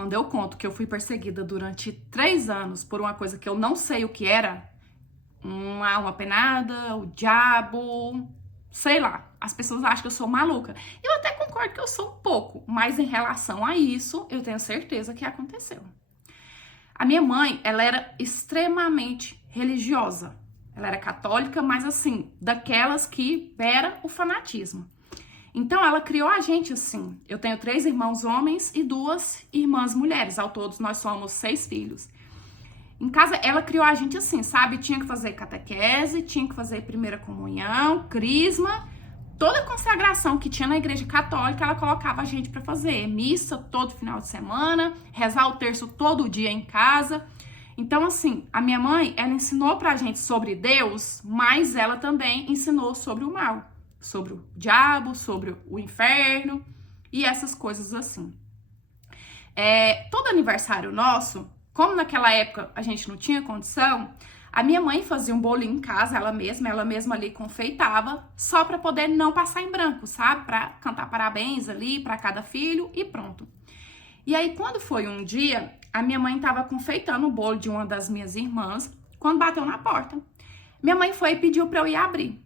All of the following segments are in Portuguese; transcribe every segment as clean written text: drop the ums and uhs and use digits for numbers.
quando eu conto que eu fui perseguida durante 3 anos por uma coisa que eu não sei o que era, uma alma penada, o diabo, sei lá. As pessoas acham que eu sou maluca. Eu até concordo que eu sou um pouco, mas em relação a isso, eu tenho certeza que aconteceu. A minha mãe, ela era extremamente religiosa. Ela era católica, mas assim, daquelas que beira o fanatismo. Então, ela criou a gente assim. Eu tenho 3 irmãos homens e 2 irmãs mulheres. Ao todo, nós somos 6 filhos. Em casa, ela criou a gente assim, sabe? Tinha que fazer catequese, tinha que fazer primeira comunhão, crisma. Toda consagração que tinha na igreja católica, ela colocava a gente para fazer. Missa todo final de semana, rezar o terço todo dia em casa. Então, assim, a minha mãe, ela ensinou pra gente sobre Deus, mas ela também ensinou sobre o mal. Sobre o diabo, sobre o inferno e essas coisas assim. Todo aniversário nosso, como naquela época a gente não tinha condição, a minha mãe fazia um bolinho em casa, ela mesma ali confeitava, só para poder não passar em branco, sabe? Para cantar parabéns ali para cada filho e pronto. E aí, quando foi um dia, a minha mãe estava confeitando o bolo de uma das minhas irmãs, quando bateu na porta. Minha mãe foi e pediu para eu ir abrir.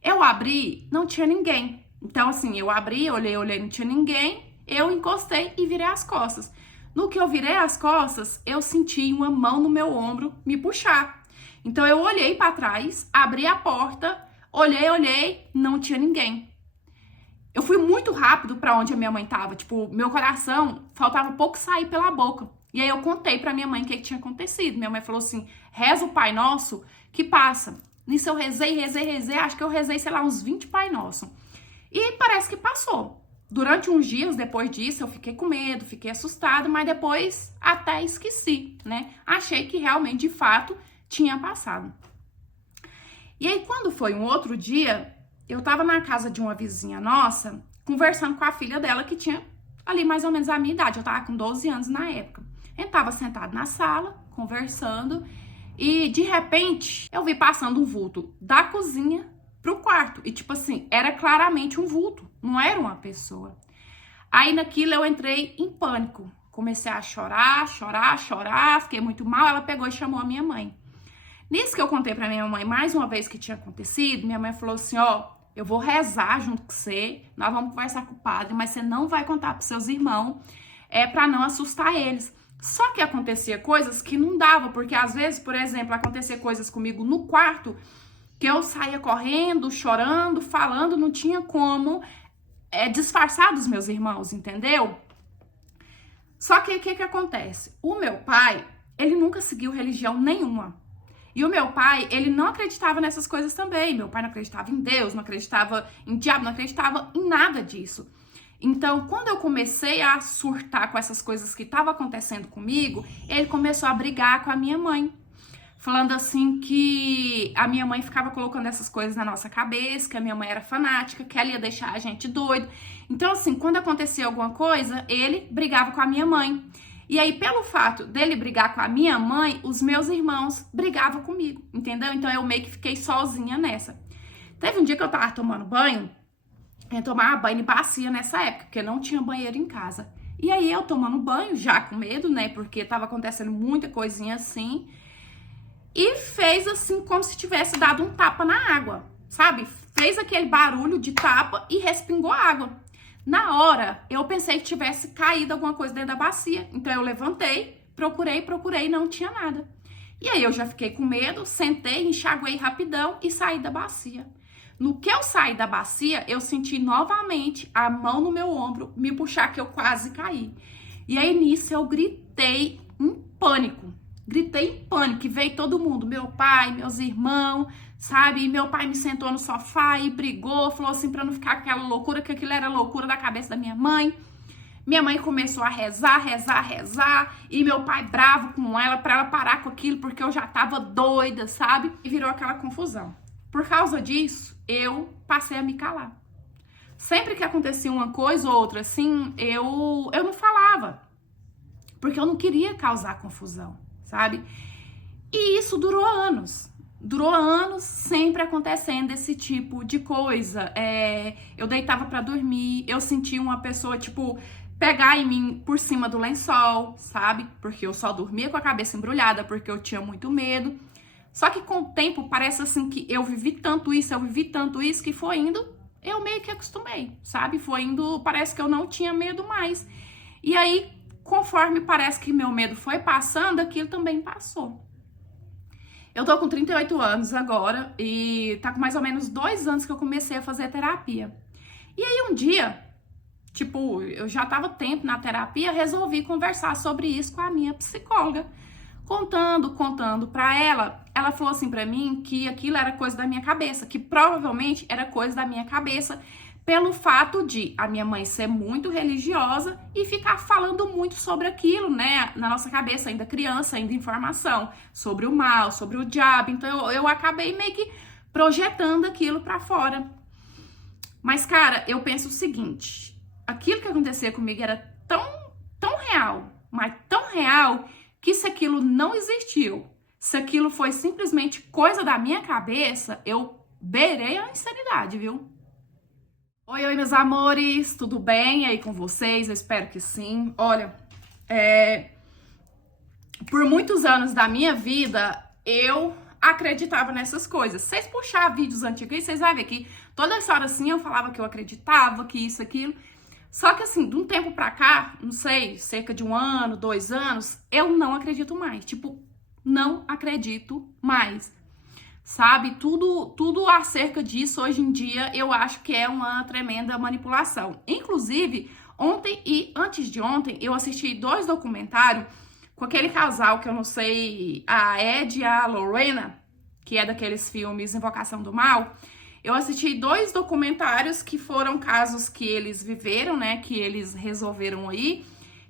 Eu abri, não tinha ninguém. Então, assim, eu abri, olhei, não tinha ninguém, eu encostei e virei as costas. No que eu virei as costas, eu senti uma mão no meu ombro me puxar. Então, eu olhei para trás, abri a porta, olhei, não tinha ninguém. Eu fui muito rápido para onde a minha mãe tava. Tipo, meu coração faltava pouco sair pela boca. E aí eu contei pra minha mãe o que tinha acontecido. Minha mãe falou assim, reza o Pai Nosso que passa. Nisso eu rezei, acho que eu rezei, sei lá, uns 20 Pai Nosso. E parece que passou. Durante uns dias depois disso, eu fiquei com medo, fiquei assustada, mas depois até esqueci, né? Achei que realmente, de fato, tinha passado. E aí, quando foi um outro dia, eu tava na casa de uma vizinha nossa, conversando com a filha dela, que tinha ali mais ou menos a minha idade. Eu tava com 12 anos na época. A gente tava sentado na sala, conversando, e de repente, eu vi passando um vulto da cozinha pro quarto. E tipo assim, era claramente um vulto, não era uma pessoa. Aí naquilo eu entrei em pânico. Comecei a chorar, fiquei muito mal. Ela pegou e chamou a minha mãe. Nisso que eu contei pra minha mãe mais uma vez que tinha acontecido, minha mãe falou assim, ó, eu vou rezar junto com você, nós vamos conversar com o padre, mas você não vai contar pros seus irmãos, pra não assustar eles. Só que acontecia coisas que não dava, porque às vezes, por exemplo, acontecia coisas comigo no quarto, que eu saía correndo, chorando, falando, não tinha como disfarçar dos meus irmãos, entendeu? Só que o que acontece? O meu pai, ele nunca seguiu religião nenhuma. E o meu pai, ele não acreditava nessas coisas também. Meu pai não acreditava em Deus, não acreditava em diabo, não acreditava em nada disso. Então, quando eu comecei a surtar com essas coisas que estavam acontecendo comigo, ele começou a brigar com a minha mãe. Falando assim que a minha mãe ficava colocando essas coisas na nossa cabeça, que a minha mãe era fanática, que ela ia deixar a gente doido. Então, assim, quando acontecia alguma coisa, ele brigava com a minha mãe. E aí, pelo fato dele brigar com a minha mãe, os meus irmãos brigavam comigo, entendeu? Então, eu meio que fiquei sozinha nessa. Teve um dia que eu tava tomando banho, eu tomava banho em bacia nessa época, porque não tinha banheiro em casa. E aí, eu tomando banho, já com medo, né? Porque tava acontecendo muita coisinha assim. E fez assim, como se tivesse dado um tapa na água, sabe? Fez aquele barulho de tapa e respingou água. Na hora, eu pensei que tivesse caído alguma coisa dentro da bacia. Então, eu levantei, procurei, não tinha nada. E aí, eu já fiquei com medo, sentei, enxaguei rapidão e saí da bacia. No que eu saí da bacia, eu senti novamente a mão no meu ombro me puxar, que eu quase caí. E aí, nisso, eu gritei em pânico. E veio todo mundo, meu pai, meus irmãos, sabe? E meu pai me sentou no sofá e brigou, falou assim pra não ficar com aquela loucura, que aquilo era loucura da cabeça da minha mãe. Minha mãe começou a rezar, e meu pai bravo com ela pra ela parar com aquilo, porque eu já tava doida, sabe? E virou aquela confusão. Por causa disso, eu passei a me calar. Sempre que acontecia uma coisa ou outra assim, eu não falava, porque eu não queria causar confusão, sabe? E isso durou anos. Durou anos sempre acontecendo esse tipo de coisa. Eu deitava pra dormir, eu sentia uma pessoa, tipo, pegar em mim por cima do lençol, sabe? Porque eu só dormia com a cabeça embrulhada, porque eu tinha muito medo. Só que com o tempo, parece assim que eu vivi tanto isso, que foi indo, eu meio que acostumei, sabe? Foi indo, parece que eu não tinha medo mais. E aí, conforme parece que meu medo foi passando, aquilo também passou. Eu tô com 38 anos agora e tá com mais ou menos 2 anos que eu comecei a fazer terapia. E aí um dia, tipo, eu já tava tempo na terapia, resolvi conversar sobre isso com a minha psicóloga. Contando pra ela, ela falou assim pra mim que aquilo era coisa da minha cabeça, que provavelmente era coisa da minha cabeça, pelo fato de a minha mãe ser muito religiosa e ficar falando muito sobre aquilo, né, na nossa cabeça, ainda criança, ainda informação sobre o mal, sobre o diabo. Então eu acabei meio que projetando aquilo pra fora. Mas, cara, eu penso o seguinte, aquilo que acontecia comigo era tão real, mas tão real, que se aquilo não existiu, se aquilo foi simplesmente coisa da minha cabeça, eu beirei a insanidade, viu? Oi, meus amores, tudo bem aí com vocês? Eu espero que sim. Olha, por muitos anos da minha vida, eu acreditava nessas coisas. Se vocês puxarem vídeos antigos, vocês vão ver que toda essa hora assim eu falava que eu acreditava, que isso, aquilo. Só que assim, de um tempo pra cá, não sei, cerca de 1 ano, 2 anos, eu não acredito mais. Tipo, não acredito mais. Sabe? Tudo acerca disso, hoje em dia, eu acho que é uma tremenda manipulação. Inclusive, ontem e antes de ontem, eu assisti 2 documentários com aquele casal que eu não sei, a Ed e a Lorena, que é daqueles filmes Invocação do Mal. Eu assisti 2 documentários que foram casos que eles viveram, né, que eles resolveram aí.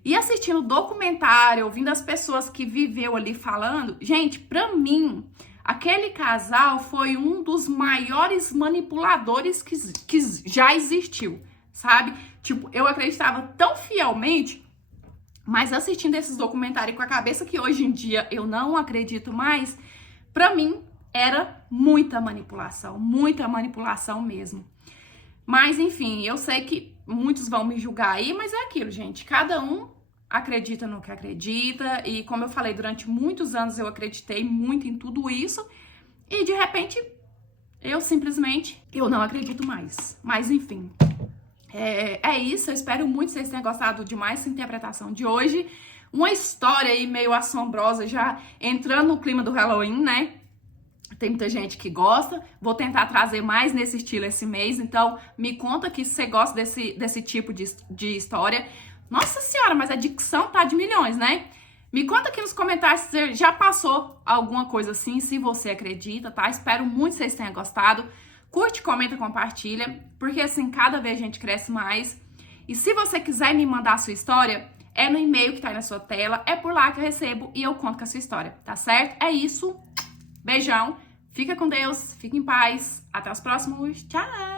E assistindo o documentário, ouvindo as pessoas que viveu ali falando, gente, pra mim, aquele casal foi um dos maiores manipuladores que já existiu, sabe? Tipo, eu acreditava tão fielmente, mas assistindo esses documentários com a cabeça que hoje em dia eu não acredito mais, pra mim, era muita manipulação mesmo. Mas, enfim, eu sei que muitos vão me julgar aí, mas é aquilo, gente. Cada um acredita no que acredita. E, como eu falei, durante muitos anos eu acreditei muito em tudo isso. E, de repente, eu não acredito mais. Mas, enfim, é isso. Eu espero muito que vocês tenham gostado de mais essa interpretação de hoje. Uma história aí meio assombrosa, já entrando no clima do Halloween, né? Tem muita gente que gosta. Vou tentar trazer mais nesse estilo esse mês. Então, me conta aqui se você gosta desse tipo de história. Nossa senhora, mas a dicção tá de milhões, né? Me conta aqui nos comentários se você já passou alguma coisa assim, se você acredita, tá? Espero muito que vocês tenham gostado. Curte, comenta, compartilha, porque assim, cada vez a gente cresce mais. E se você quiser me mandar a sua história, é no e-mail que tá aí na sua tela. É por lá que eu recebo e eu conto com a sua história, tá certo? É isso. Beijão. Fica com Deus, fica em paz. Até os próximos. Tchau!